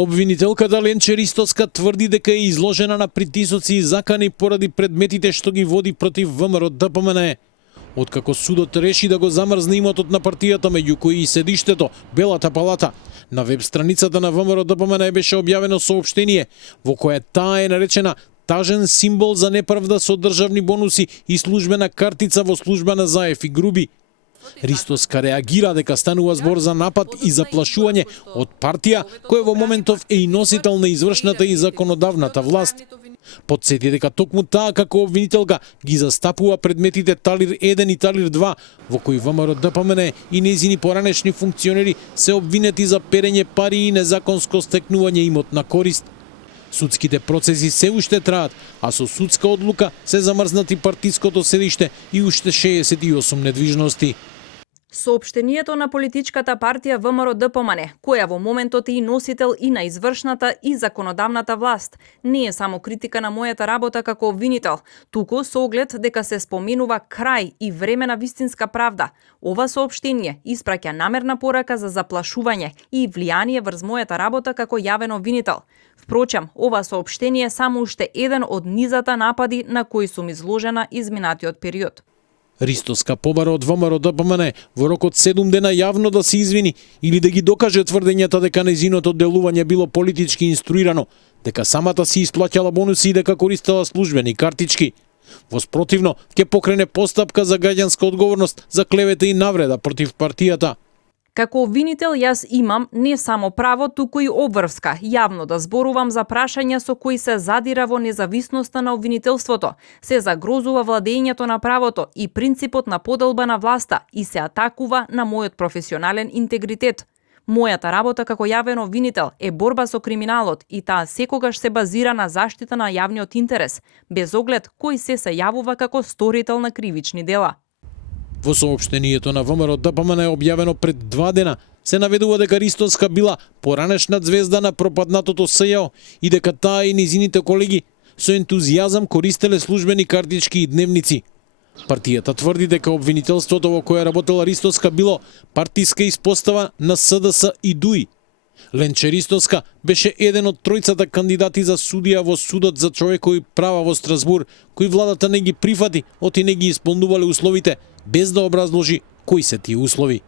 Обвинителката Ленче Ристоска тврди дека е изложена на притисоци и закани поради предметите што ги води против ВМРО ДПМН. Откако судот реши да го замрзне имотот на партијата, меѓу кои и седиштето, Белата палата, на веб страницата на ВМРО ДПМН беше објавено соопштение во кое таа е наречена тажен символ за неправда со државни бонуси и службена картица во служба на Заев и Груби. Ристоска реагира дека станува збор за напад и заплашување од партија која во моментов е и носител на извршната и законодавната власт. Потсети дека токму таа како обвинителка ги застапува предметите Талир 1 и Талир 2, во кои ВМРО ДПМН и нејзини поранешни функционери се обвинети за перење пари и незаконско стекнување имотна корист. Судските процеси се уште траат, а со судска одлука се замрзнати партиското седиште и уште 68 недвижности. Соопштението на политичката партија ВМРО ДПМН, која во моментот е и носител и на извршната и законодавната власт, не е само критика на мојата работа како обвинител, туку со оглед дека се споменува крај и време на вистинска правда. Ова соопштение испраќа намерна порака за заплашување и влијание врз мојата работа како јавен обвинител. Впрочем, ова соопштение е само уште еден од низата напади на кои сум изложена изминатиот период. Ристоска побара од ВМРО ДПМН во рок од 7 дена јавно да се извини или да ги докаже тврдењата дека нејзиното делување било политички инструирано, дека самата си исплаќала бонуси и дека користела службени картички. Воспротивно, ќе покрене постапка за граѓанска одговорност за клевета и навреда против партијата. Како обвинител јас имам не само право, туку и обврска јавно да зборувам за прашања со кои се задира во независноста на обвинителството, се загрозува владењето на правото и принципот на поделба на власта и се атакува на мојот професионален интегритет. Мојата работа како јавен обвинител е борба со криминалот и таа секогаш се базира на заштита на јавниот интерес, без оглед кој се јавува како сторител на кривични дела. Во соопштението на ВМРО ДПМН е објавено пред 2 дена се наведува дека Ристоска била поранешна звезда на пропаднатото СЈО и дека таа и нејзините колеги со ентузијазам користеле службени картички и дневници. Партијата тврди дека обвинителството во кое работела Ристоска било партиска испостава на СДС и ДУИ. Ленче Ристоска беше еден од тројцата кандидати за судија во Судот за човекови права во Страсбур, кои владата не ги прифати, оти не ги исполнувале условите, без да образложи кои се тие услови.